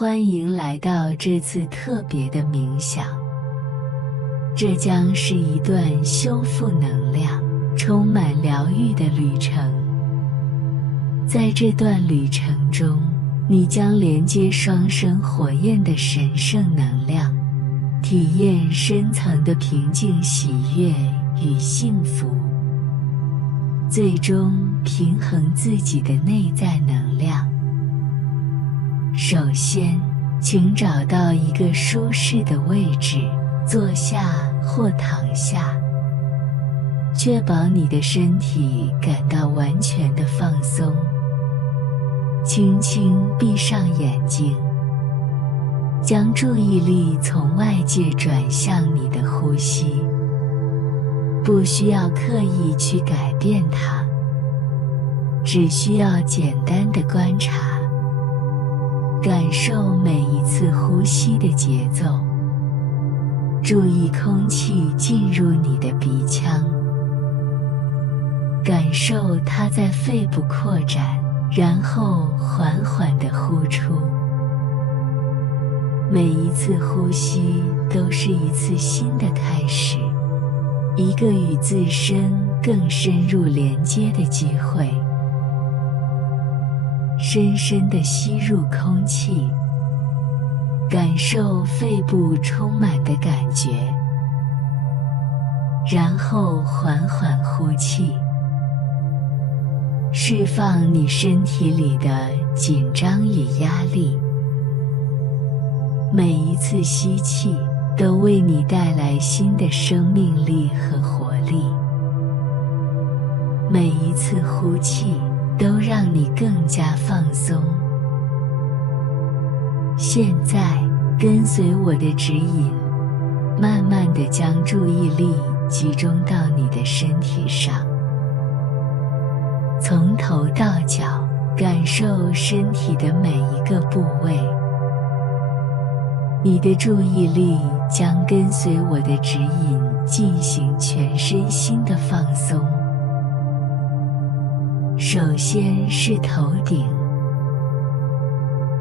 欢迎来到这次特别的冥想。这将是一段修复能量、充满疗愈的旅程。在这段旅程中，你将连接双生火焰的神圣能量，体验深层的平静、喜悦与幸福，最终平衡自己的内在能量。首先，请找到一个舒适的位置，坐下或躺下，确保你的身体感到完全的放松。轻轻闭上眼睛，将注意力从外界转向你的呼吸，不需要刻意去改变它，只需要简单的观察，感受每一次呼吸的节奏，注意空气进入你的鼻腔，感受它在肺部扩展，然后缓缓地呼出。每一次呼吸都是一次新的开始，一个与自身更深入连接的机会。深深地吸入空气，感受肺部充满的感觉，然后缓缓呼气，释放你身体里的紧张与压力。每一次吸气都为你带来新的生命力和活力，每一次呼气都让你更加放松。现在，跟随我的指引，慢慢地将注意力集中到你的身体上，从头到脚，感受身体的每一个部位。你的注意力将跟随我的指引进行全身心的放松。首先是头顶，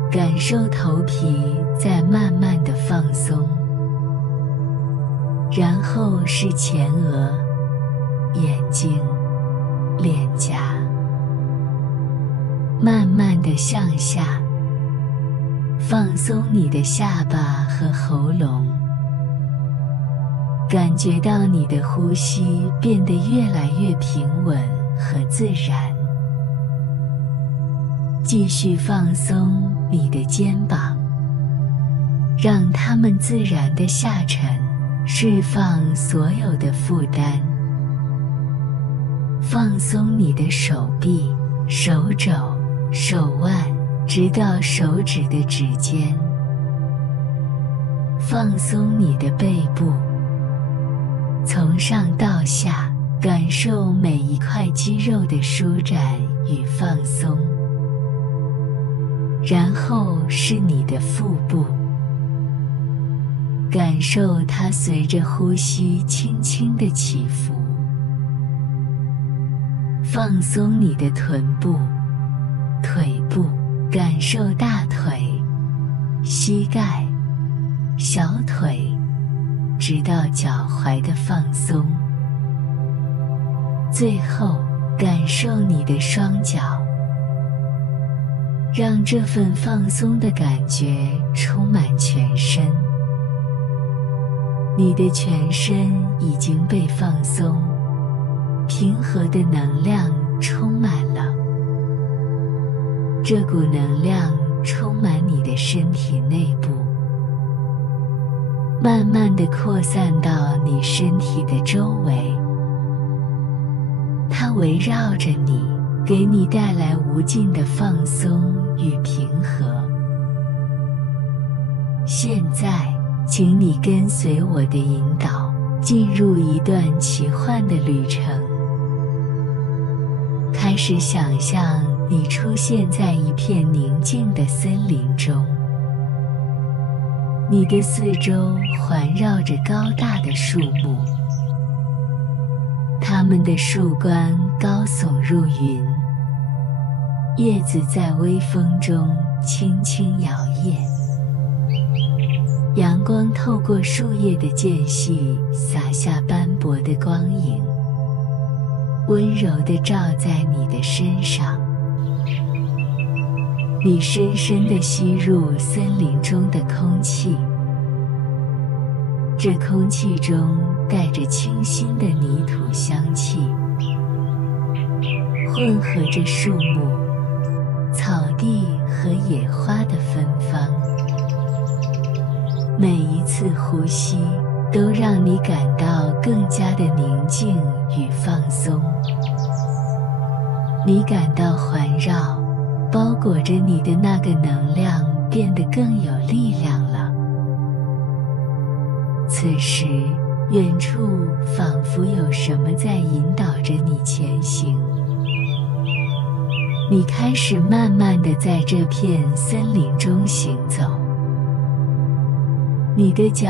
感受头皮在慢慢的放松，然后是前额、眼睛、脸颊，慢慢的向下，放松你的下巴和喉咙，感觉到你的呼吸变得越来越平稳和自然。继续放松你的肩膀，让它们自然地下沉，释放所有的负担。放松你的手臂、手肘、手腕，直到手指的指尖。放松你的背部，从上到下，感受每一块肌肉的舒展与放松。然后是你的腹部，感受它随着呼吸轻轻地起伏。放松你的臀部、腿部，感受大腿、膝盖、小腿，直到脚踝的放松。最后，感受你的双脚，让这份放松的感觉充满全身。你的全身已经被放松，平和的能量充满了。这股能量充满你的身体内部，慢慢地扩散到你身体的周围。它围绕着你，给你带来无尽的放松与平和。现在，请你跟随我的引导，进入一段奇幻的旅程。开始想象你出现在一片宁静的森林中，你的四周环绕着高大的树木，它们的树冠高耸入云，叶子在微风中轻轻摇曳。阳光透过树叶的间隙洒下斑驳的光影，温柔地照在你的身上。你深深地吸入森林中的空气，这空气中带着清新的泥土香气，混合着树木、草地和野花的芬芳。每一次呼吸都让你感到更加的宁静与放松。你感到环绕、包裹着你的那个能量变得更有力量了。此时，远处仿佛有什么在引导着你前行。你开始慢慢地在这片森林中行走。你的脚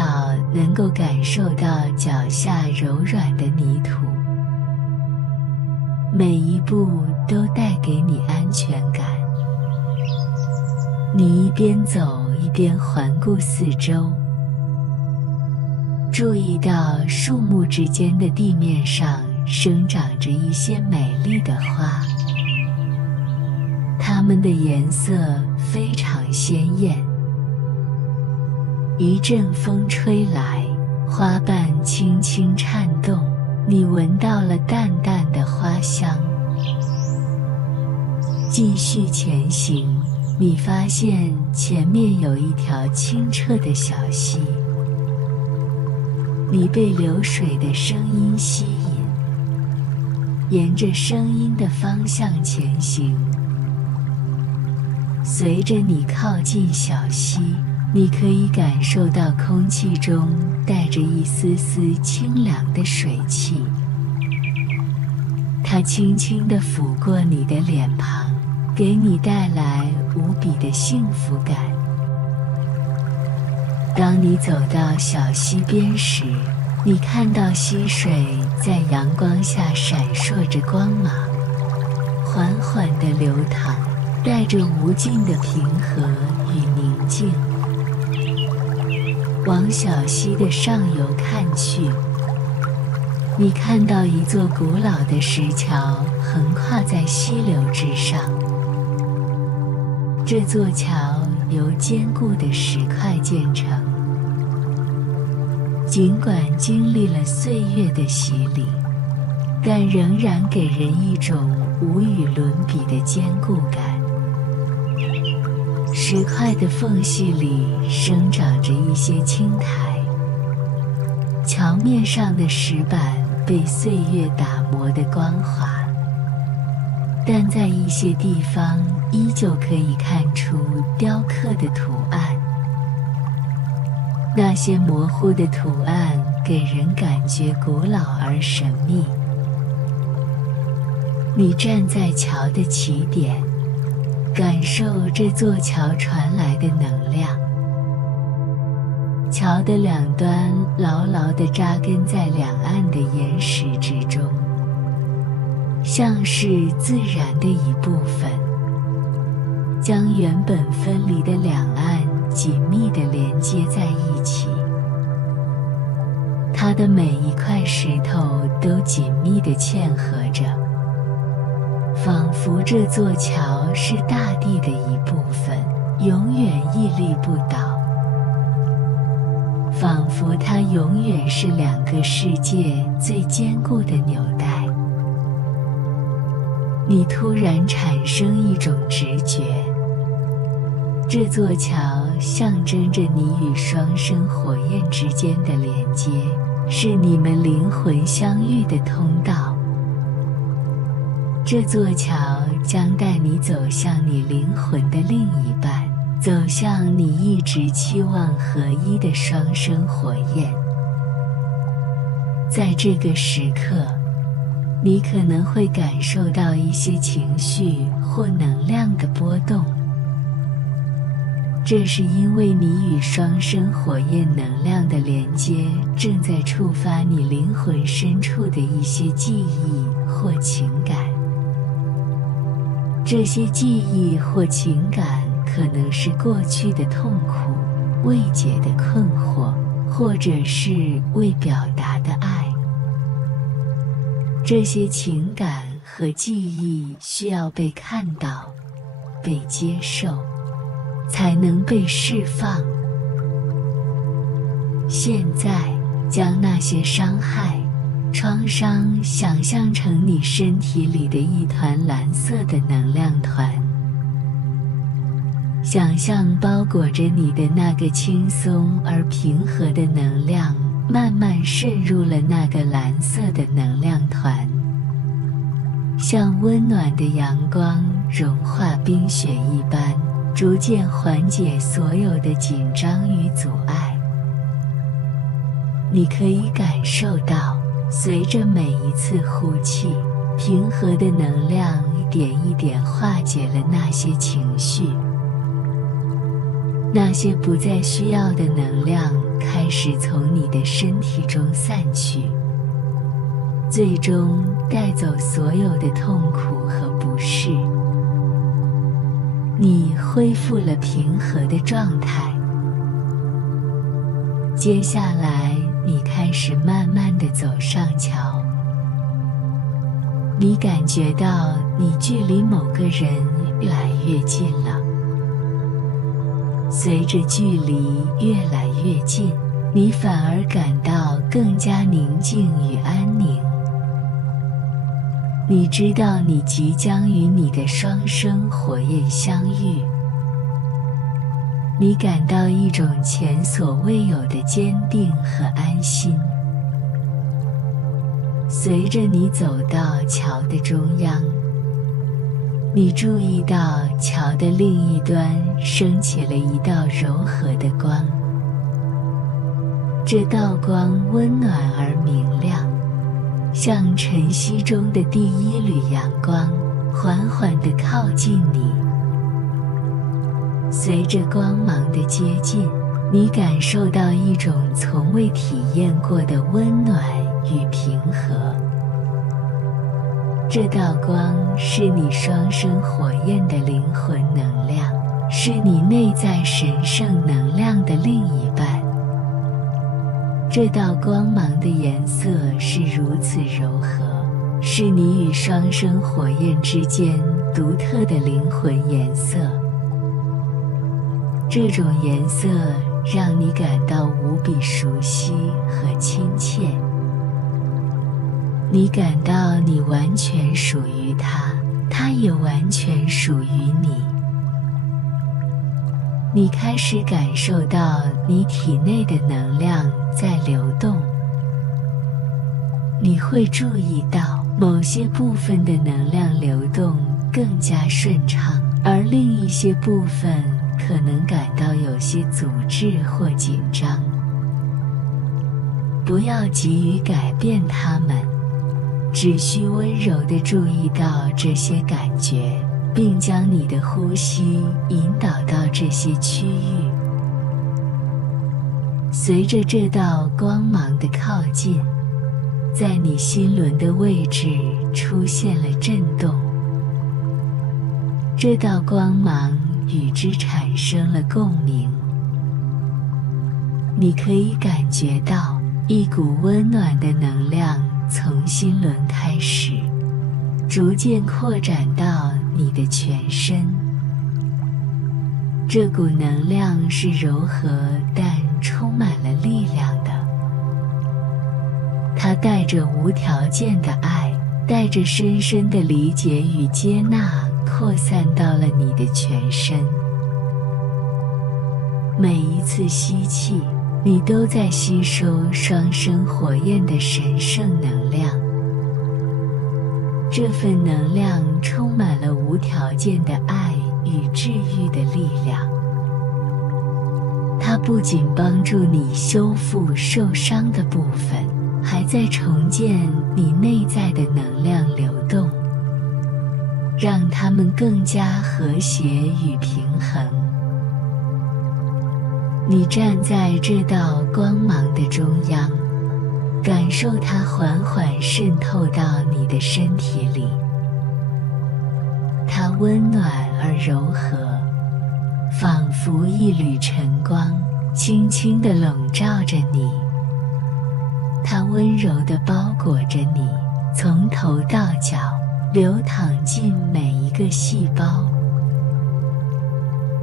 能够感受到脚下柔软的泥土，每一步都带给你安全感。你一边走一边环顾四周，注意到树木之间的地面上生长着一些美丽的花，它们的颜色非常鲜艳。一阵风吹来，花瓣轻轻颤动，你闻到了淡淡的花香。继续前行，你发现前面有一条清澈的小溪，你被流水的声音吸引，沿着声音的方向前行。随着你靠近小溪，你可以感受到空气中带着一丝丝清凉的水汽，它轻轻地拂过你的脸庞，给你带来无比的幸福感。当你走到小溪边时，你看到溪水在阳光下闪烁着光芒，缓缓地流淌，带着无尽的平和与宁静。往小溪的上游看去，你看到一座古老的石桥横跨在溪流之上。这座桥由坚固的石块建成，尽管经历了岁月的洗礼，但仍然给人一种无与伦比的坚固感。石块的缝隙里生长着一些青苔，桥面上的石板被岁月打磨得光滑，但在一些地方依旧可以看出雕刻的图案。那些模糊的图案给人感觉古老而神秘。你站在桥的起点，感受这座桥传来的能量。桥的两端牢牢地扎根在两岸的岩石之中，像是自然的一部分，将原本分离的两岸紧密地连接在一起。它的每一块石头都紧密地嵌合着，仿佛这座桥是大地的一部分，永远屹立不倒。仿佛它永远是两个世界最坚固的纽带。你突然产生一种直觉，这座桥象征着你与双生火焰之间的连接，是你们灵魂相遇的通道。这座桥将带你走向你灵魂的另一半，走向你一直期望合一的双生火焰。在这个时刻，你可能会感受到一些情绪或能量的波动，这是因为你与双生火焰能量的连接正在触发你灵魂深处的一些记忆或情感。这些记忆或情感可能是过去的痛苦、未解的困惑，或者是未表达的爱。这些情感和记忆需要被看到、被接受，才能被释放。现在，将那些伤害、创伤想象成你身体里的一团蓝色的能量团，想象包裹着你的那个轻松而平和的能量慢慢渗入了那个蓝色的能量团，像温暖的阳光融化冰雪一般，逐渐缓解所有的紧张与阻碍。你可以感受到，随着每一次呼气，平和的能量一点一点化解了那些情绪，那些不再需要的能量开始从你的身体中散去，最终带走所有的痛苦和不适。你恢复了平和的状态。接下来，你开始慢慢地走上桥。你感觉到你距离某个人越来越近了。随着距离越来越近，你反而感到更加宁静与安宁。你知道你即将与你的双生火焰相遇。你感到一种前所未有的坚定和安心。随着你走到桥的中央，你注意到桥的另一端升起了一道柔和的光。这道光温暖而明亮，像晨曦中的第一缕阳光，缓缓地靠近你。随着光芒的接近，你感受到一种从未体验过的温暖与平和。这道光是你双生火焰的灵魂能量，是你内在神圣能量的另一半。这道光芒的颜色是如此柔和，是你与双生火焰之间独特的灵魂颜色。这种颜色让你感到无比熟悉和亲切。你感到你完全属于它，它也完全属于你。你开始感受到你体内的能量在流动。你会注意到某些部分的能量流动更加顺畅，而另一些部分可能感到有些阻滞或紧张。不要急于改变它们，只需温柔地注意到这些感觉，并将你的呼吸引导到这些区域。随着这道光芒的靠近，在你心轮的位置出现了震动。这道光芒与之产生了共鸣。你可以感觉到一股温暖的能量从心轮开始，逐渐扩展到你的全身。这股能量是柔和但充满了力量的。它带着无条件的爱，带着深深的理解与接纳，扩散到了你的全身。每一次吸气，你都在吸收双生火焰的神圣能量。这份能量充满了无条件的爱与治愈的力量。它不仅帮助你修复受伤的部分，还在重建你内在的能量流动，让它们更加和谐与平衡。你站在这道光芒的中央，感受它缓缓渗透到你的身体里。它温暖而柔和，仿佛一缕晨光，轻轻地笼罩着你，它温柔地包裹着你，从头到脚，流淌进每一个细胞。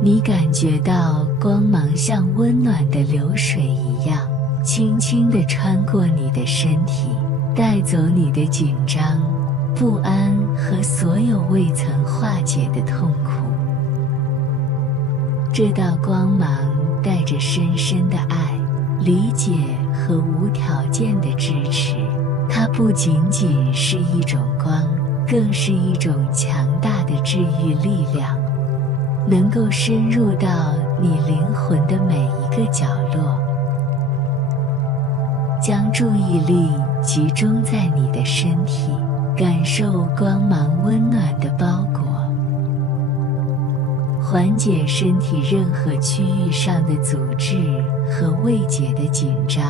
你感觉到光芒像温暖的流水一样，轻轻地穿过你的身体，带走你的紧张、不安和所有未曾化解的痛苦。这道光芒带着深深的爱、理解和无条件的支持，它不仅仅是一种光，更是一种强大的治愈力量，能够深入到你灵魂的每一个角落。将注意力集中在你的身体，感受光芒温暖的包裹，缓解身体任何区域上的阻滞和未解的紧张。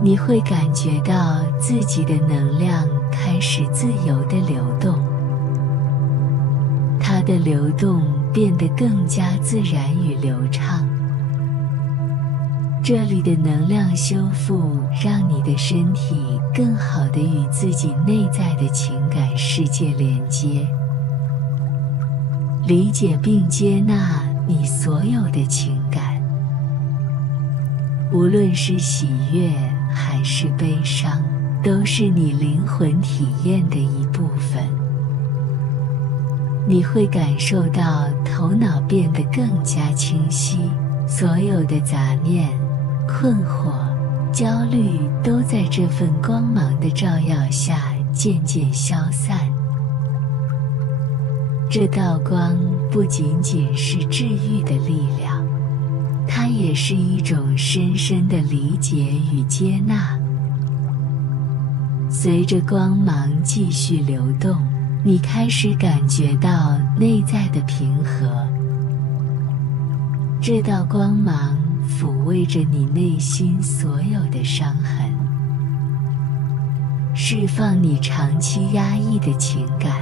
你会感觉到自己的能量开始自由地流动，它的流动变得更加自然与流畅。这里的能量修复让你的身体更好地与自己内在的情感世界连接，理解并接纳你所有的情感，无论是喜悦还是悲伤，都是你灵魂体验的一部分。你会感受到头脑变得更加清晰，所有的杂念、困惑、焦虑都在这份光芒的照耀下渐渐消散。这道光不仅仅是治愈的力量，它也是一种深深的理解与接纳。随着光芒继续流动，你开始感觉到内在的平和。这道光芒抚慰着你内心所有的伤痕，释放你长期压抑的情感。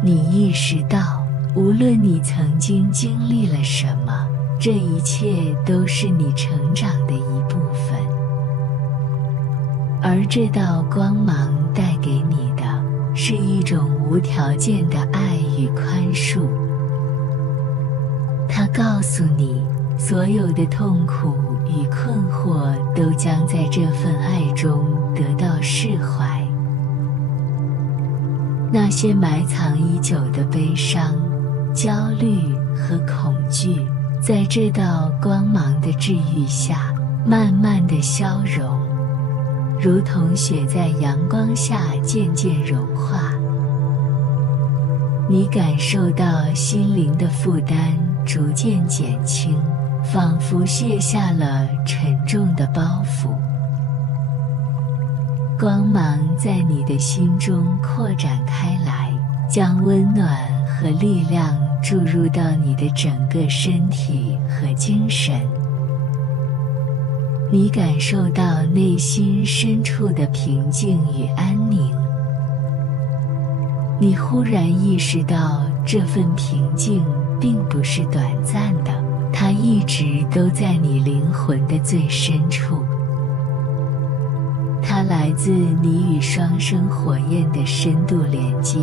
你意识到，无论你曾经经历了什么，这一切都是你成长的一部分。而这道光芒带给你的，是一种无条件的爱与宽恕。它告诉你，所有的痛苦与困惑都将在这份爱中得到释怀。那些埋藏已久的悲伤、焦虑和恐惧，在这道光芒的治愈下，慢慢地消融，如同雪在阳光下渐渐融化。你感受到心灵的负担逐渐减轻，仿佛卸下了沉重的包袱。光芒在你的心中扩展开来，将温暖和力量注入到你的整个身体和精神。你感受到内心深处的平静与安宁。你忽然意识到，这份平静并不是短暂的，它一直都在你灵魂的最深处。它来自你与双生火焰的深度连接。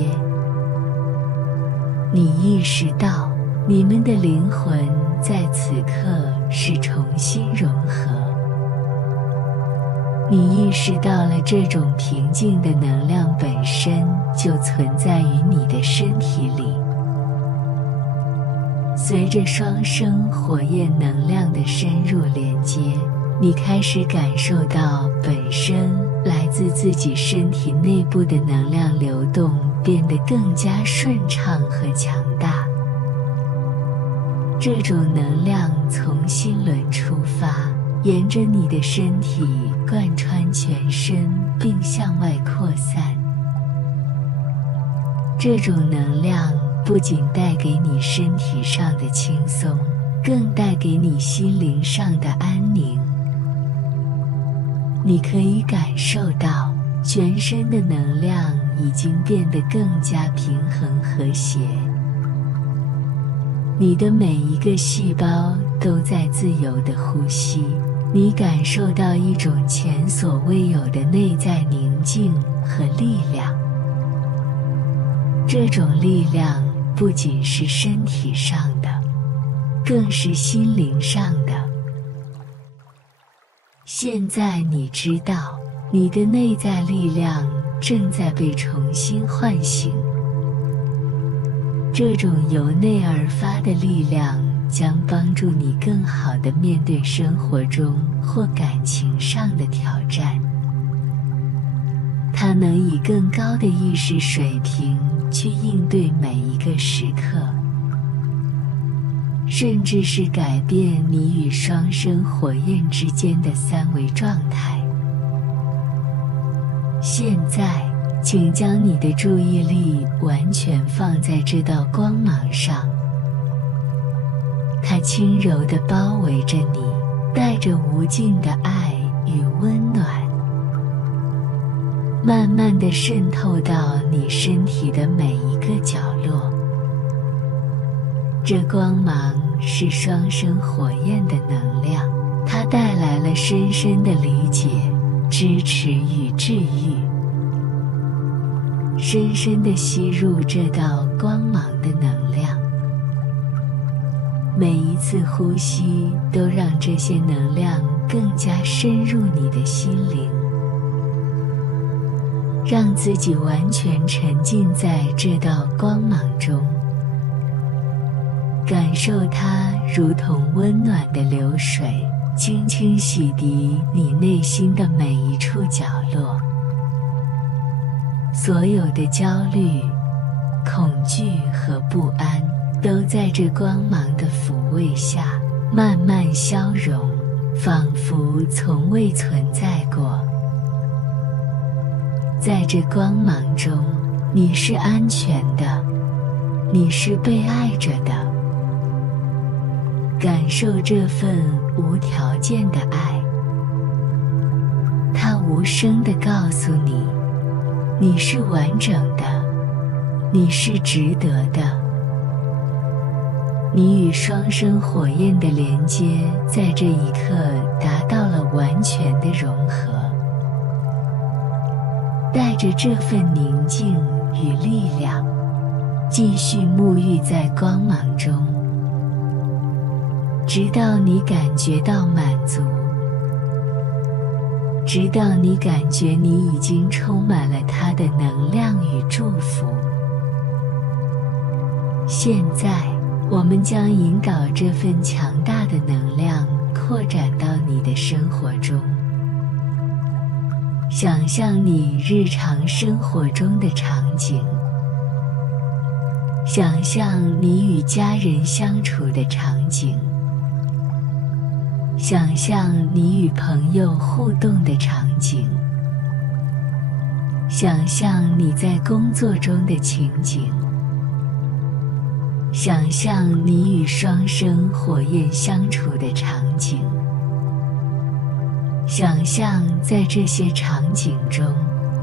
你意识到，你们的灵魂在此刻是重新融合。你意识到了这种平静的能量本身就存在于你的身体里。随着双生火焰能量的深入连接，你开始感受到本身来自自己身体内部的能量流动变得更加顺畅和强大。这种能量从心轮出发，沿着你的身体贯穿全身，并向外扩散。这种能量不仅带给你身体上的轻松，更带给你心灵上的安宁。你可以感受到，全身的能量已经变得更加平衡和谐。你的每一个细胞都在自由地呼吸，你感受到一种前所未有的内在宁静和力量。这种力量不仅是身体上的，更是心灵上的。现在你知道，你的内在力量正在被重新唤醒。这种由内而发的力量将帮助你更好地面对生活中或感情上的挑战。它能以更高的意识水平去应对每一个时刻，甚至是改变你与双生火焰之间的三维状态。现在，请将你的注意力完全放在这道光芒上，它轻柔地包围着你，带着无尽的爱与温暖，慢慢地渗透到你身体的每一个角落。这光芒是双生火焰的能量，它带来了深深的理解、支持与治愈。深深地吸入这道光芒的能量，每一次呼吸都让这些能量更加深入你的心灵，让自己完全沉浸在这道光芒中，感受它如同温暖的流水，轻轻洗涤你内心的每一处角落。所有的焦虑、恐惧和不安都在这光芒的抚慰下慢慢消融，仿佛从未存在过。在这光芒中，你是安全的，你是被爱着的。感受这份无条件的爱，它无声地告诉你，你是完整的，你是值得的。你与双生火焰的连接在这一刻达到了完全的融合。带着这份宁静与力量，继续沐浴在光芒中，直到你感觉到满足，直到你感觉你已经充满了它的能量与祝福。现在，我们将引导这份强大的能量扩展到你的生活中。想象你日常生活中的场景，想象你与家人相处的场景，想象你与朋友互动的场景，想象你在工作中的情景，想象你与双生火焰相处的场景，想象在这些场景中，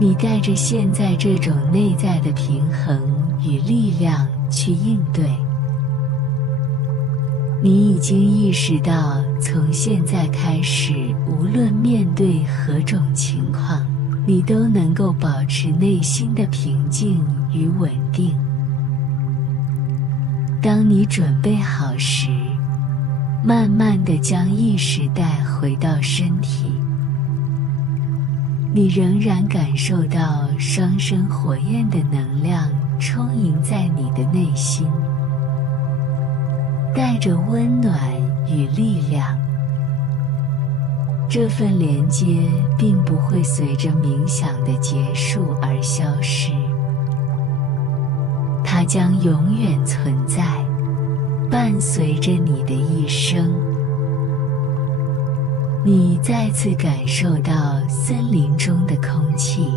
你带着现在这种内在的平衡与力量去应对。你已经意识到，从现在开始，无论面对何种情况，你都能够保持内心的平静与稳定。当你准备好时，慢慢地将意识带回到身体。你仍然感受到双生火焰的能量充盈在你的内心，带着温暖与力量。这份连接并不会随着冥想的结束而消失，它将永远存在，伴随着你的一生。你再次感受到森林中的空气，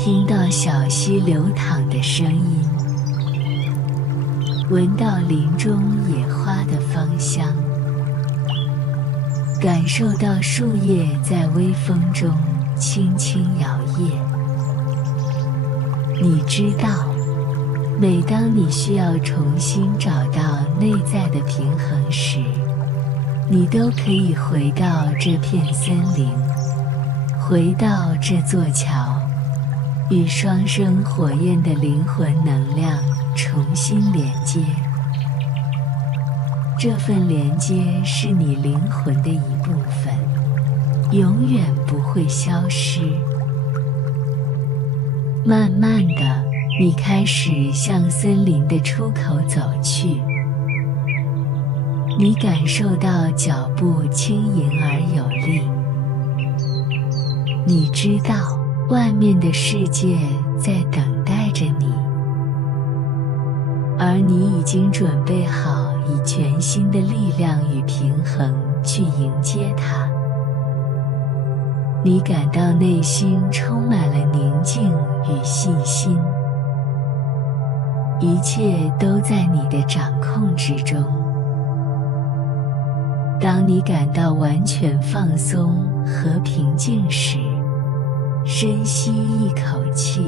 听到小溪流淌的声音，闻到林中野花的芳香，感受到树叶在微风中轻轻摇曳。你知道，每当你需要重新找到内在的平衡时，你都可以回到这片森林，回到这座桥，与双生火焰的灵魂能量重新连接。这份连接是你灵魂的一部分，永远不会消失。慢慢的，你开始向森林的出口走去。你感受到脚步轻盈而有力。你知道，外面的世界在等待着你，而你已经准备好以全新的力量与平衡去迎接它。你感到内心充满了宁静与信心，一切都在你的掌控之中。当你感到完全放松和平静时，深吸一口气，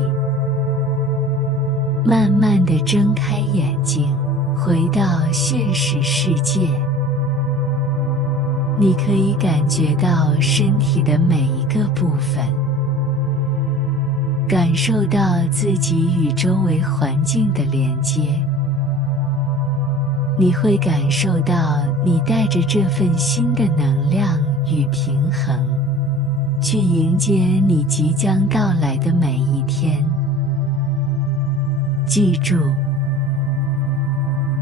慢慢地睁开眼睛，回到现实世界。你可以感觉到身体的每一个部分，感受到自己与周围环境的连接。你会感受到你带着这份新的能量与平衡，去迎接你即将到来的每一天。记住，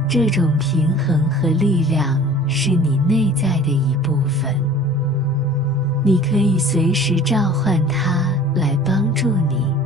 这种平衡和力量是你内在的一部分，你可以随时召唤它来帮助你。